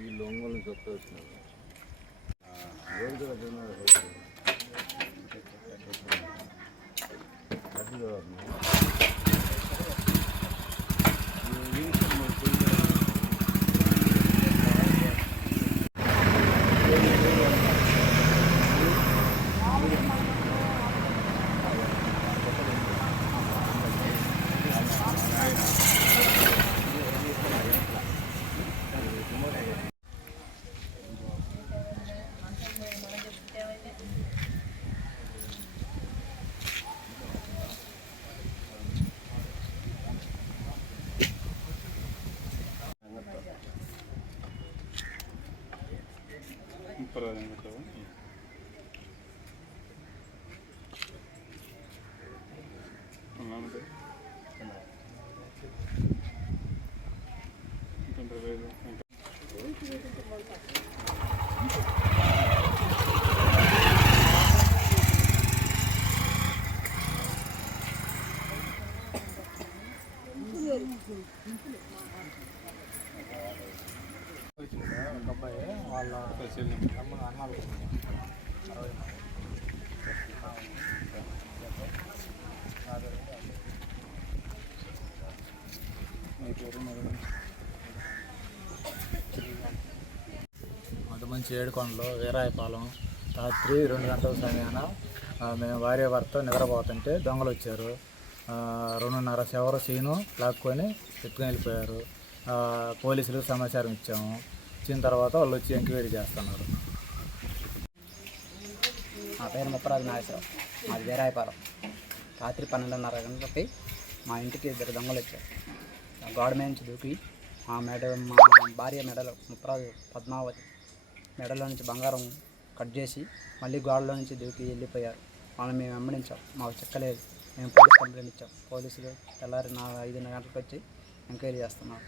వీళ్ళు ఒంగోలు చెప్తూ వచ్చినారు. వాళ్ళ అన్నాలు మధుమంచి ఏడుకొండలో వీరాయపాలెం రాత్రి 2 గంటల సమయాన మేము భార్య భర్త నిద్రపోతుంటే దొంగలు వచ్చారు. 2:30 శవరు సీను లాక్కొని ఎత్తుకుని వెళ్ళిపోయారు. పోలీసులకు సమాచారం ఇచ్చాము. ఇచ్చిన తర్వాత వాళ్ళు వచ్చి ఎంక్వైరీ చేస్తున్నారు. నా పేరు ముప్పరాజు నాగేశ్వరరావు, మాది వీరాయపాలెం. రాత్రి 12:30 గంటలకి మా ఇంటికి 2 దొంగలు వచ్చారు. గోడ మీద నుంచి దూకి మా భార్య మెడలో, ముప్పరాజు పద్మావతి మెడలో నుంచి బంగారం కట్ చేసి మళ్ళీ గోడలో నుంచి దూకి వెళ్ళిపోయారు. వాళ్ళని మేము వెంబడించాం, మాకు చిక్కలేదు. మేము పోలీస్ కంప్లైంట్ ఇచ్చాం. పోలీసులు తెల్లారి 5 గంటలకు వచ్చి ఎంక్వైరీ చేస్తున్నారు.